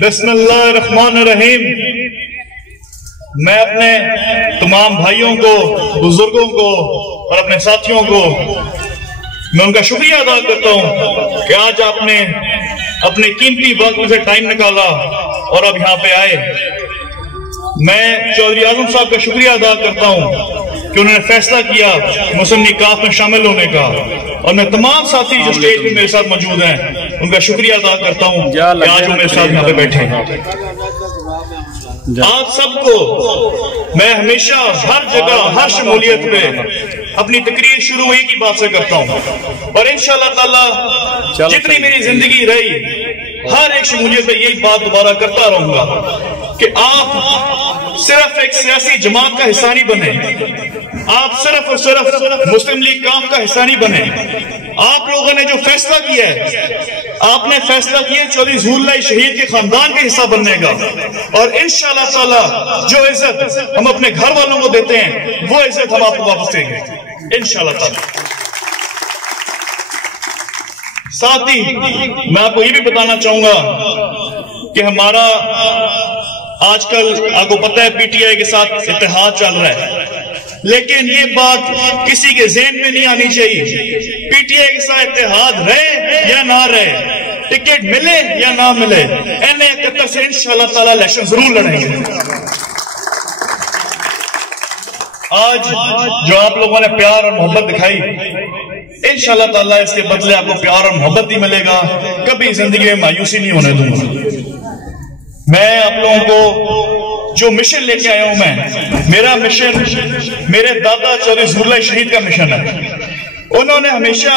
बिस्मिल्लाहिर्रहमानिर्रहीम। मैं अपने तमाम भाइयों को, बुजुर्गों को और अपने साथियों को मैं उनका शुक्रिया अदा करता हूं कि आज आपने अपने कीमती वक्त से टाइम निकाला और अब यहाँ पे आए। मैं चौधरी आजम साहब का शुक्रिया अदा करता हूं कि उन्होंने फैसला किया मुस्लिम लीग काफ में शामिल होने का, और मैं तमाम साथी जो स्टेज पे मेरे साथ मौजूद हैं उनका शुक्रिया अदा करता हूं कि आज वो मेरे साथ यहाँ पे बैठे हैं। आप सबको मैं हमेशा हर जगह हर शमूलियत में अपनी तकरीर शुरू हुई की बात से करता हूं, और इंशाअल्लाह ताला जितनी मेरी जिंदगी रही हर एक शमूलियत में यही बात दोबारा करता रहूंगा कि आप सिर्फ एक सियासी जमात का हिस्सा नहीं बने, आप सिर्फ और सिर्फ मुस्लिम लीग काफ का हिस्सा नहीं बने। आप लोगों ने जो फैसला किया है, आपने फैसला किया चौधरी ज़हुरुल्लाह शहीद के खानदान के हिस्सा बनने का, और इंशाअल्लाह ताला जो इज्जत हम अपने घर वालों को देते हैं वो इज्जत हम आपको वापस देंगे इंशाअल्लाह ताला। साथ ही मैं आपको ये भी बताना चाहूंगा कि हमारा आजकल आपको पता है पीटीआई के साथ इत्तेहाद चल रहा है, लेकिन ये बात किसी के ज़हन में नहीं आनी चाहिए। पीटीआई के साथ इत्तेहाद रहे या ना रहे, टिकट मिले या ना मिले, NA-71 से इंशाअल्लाह ताला इलेक्शन जरूर लड़ेंगे। आज जो आप लोगों ने प्यार और मोहब्बत दिखाई, इंशाअल्लाह ताला इसके बदले आपको प्यार और मोहब्बत ही मिलेगा। कभी जिंदगी में मायूसी नहीं होने दूंगा। मैं आप लोगों को जो मिशन लेके आया हूं, मेरा मिशन मेरे दादा चौधरी ज़हुरुल्लाह शहीद का मिशन है। उन्होंने हमेशा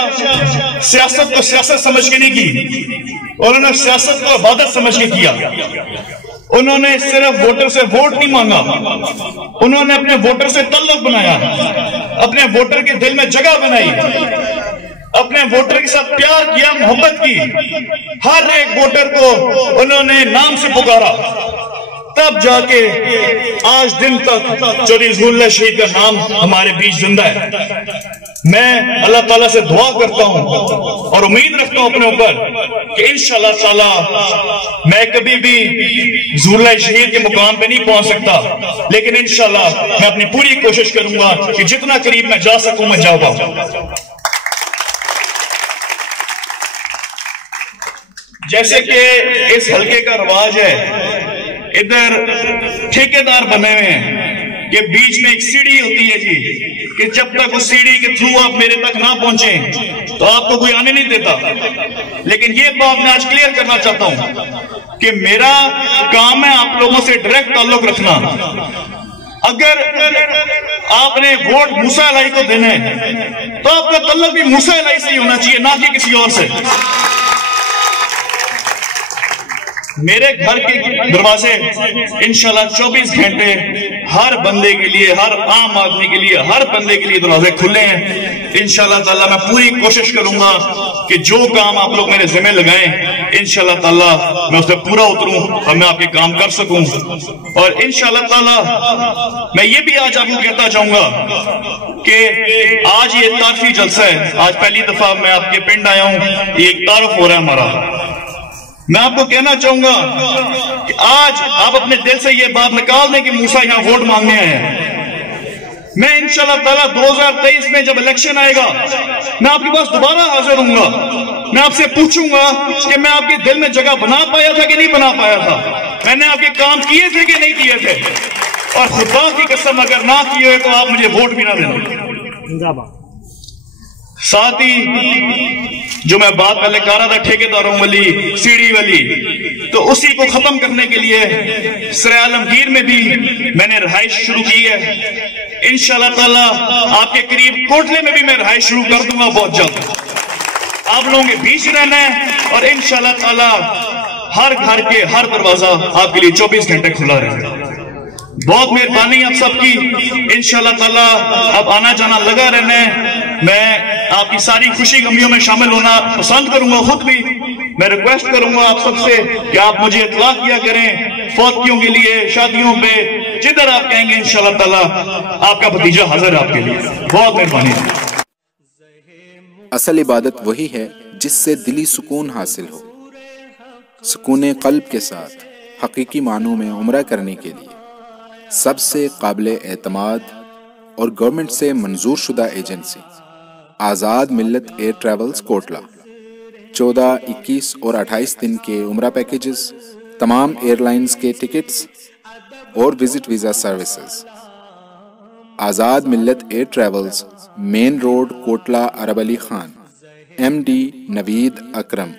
सियासत को सियासत समझ के नहीं की, उन्होंने सियासत को इबादत समझ के किया। उन्होंने सिर्फ वोटर से वोट नहीं मांगा, उन्होंने अपने वोटर से ताल्लुक बनाया, अपने वोटर के दिल में जगह बनाई, अपने वोटर के साथ प्यार किया, मोहब्बत की। हर एक वोटर को उन्होंने नाम से पुकारा, तब जाके आज दिन तक चौधरी ज़हुरुल्लाह शहीद का नाम हमारे बीच जिंदा है। मैं अल्लाह ताला से दुआ करता हूं और उम्मीद रखता हूं अपने ऊपर कि इंशाअल्लाह ताला मैं कभी भी ज़हुरुल्लाह शहीद के मुकाम पे नहीं पहुंच सकता, लेकिन इंशाअल्लाह मैं अपनी पूरी कोशिश करूंगा कि जितना करीब मैं जा सकूं मैं जा पाऊं। जैसे कि इस हल्के का रवाज है, इधर ठेकेदार बने हुए हैं कि बीच में एक सीढ़ी होती है जी, कि जब तक उस सीढ़ी के थ्रू आप मेरे तक ना पहुंचे तो आपको कोई आने नहीं देता। लेकिन ये बात मैं आज क्लियर करना चाहता हूं कि मेरा काम है आप लोगों से डायरेक्ट ताल्लुक रखना। अगर आपने वोट मूसा इलाही को देना है तो आपका ताल्लुक भी मूसा इलाही से ही होना चाहिए, ना कि किसी और से। मेरे घर के दरवाजे इंशाल्लाह 24 घंटे हर बंदे के लिए, हर आम आदमी के लिए, हर बंदे के लिए दरवाजे खुले हैं। इंशाल्लाह ताला मैं पूरी कोशिश करूंगा कि जो काम आप लोग मेरे जिम्मे लगाएं, इंशाल्लाह ताला मैं उस पर पूरा उतरूं और मैं आपके काम कर सकूं। और इंशाल्लाह ताला मैं ये भी आज आपको कहता चाहूंगा कि आज ये तारीफी जलसा है। आज पहली दफा मैं आपके पिंड आया हूं, ये एक तारुफ हो रहा है हमारा। मैं आपको कहना चाहूंगा कि आज आप अपने दिल से ये बात निकाल दें कि मूसा यहाँ वोट मांगने आए हैं। मैं इंशाल्लाह ताला 2023 में जब इलेक्शन आएगा मैं आपके पास दोबारा हाजिर होऊंगा। मैं आपसे पूछूंगा कि मैं आपके दिल में जगह बना पाया था कि नहीं बना पाया था, मैंने आपके काम किए थे कि नहीं किए थे, और खुदा की कसम अगर ना किए तो आप मुझे वोट भी ना देना। साथ ही जो मैं बात पहले कर रहा था ठेकेदारों वाली, सीढ़ी वाली, तो उसी को खत्म करने के लिए सरे आलमगीर में भी मैंने रहाइश शुरू की है। इंशाल्लाह ताला आपके करीब कोटले में भी मैं रहाइश शुरू कर दूंगा बहुत जल्द। आप लोगों के बीच रहना है और इंशाल्लाह ताला हर घर के हर दरवाजा आपके लिए 24 घंटे खुला रहेगा। बहुत मेहरबानी आप सबकी। इंशाल्लाह ताला अब आना जाना लगा रहना है। मैं आपकी सारी खुशी गमियों में शामिल होना पसंद करूंगा, खुद भी मैं रिक्वेस्ट करूंगा आप सबसे कि आप मुझे इत्तला किया करें फौतियों के लिए, शादियों पे, जिधर आप कहेंगे इंशाल्लाह ताला आपका भतीजा हाजिर है आपके लिए। बहुत मेहरबानी। असल इबादत वही है जिससे दिली सुकून हासिल हो, सुकून कल्ब के साथ حقیقی معنوں میں عمرہ کرنے کے لیے سب سے قابل اعتماد اور گورنمنٹ سے منظور شدہ ایجنسی آزاد ملت ایئر ٹریولز کوٹلہ 14، 21 اور 28 دن کے عمرہ پیکیجز، تمام ایئر لائنز کے ٹکٹس اور visit visa services. Azad Millat air travels, main road, Kotla, Arab Ali Khan, MD Naveed اکرم۔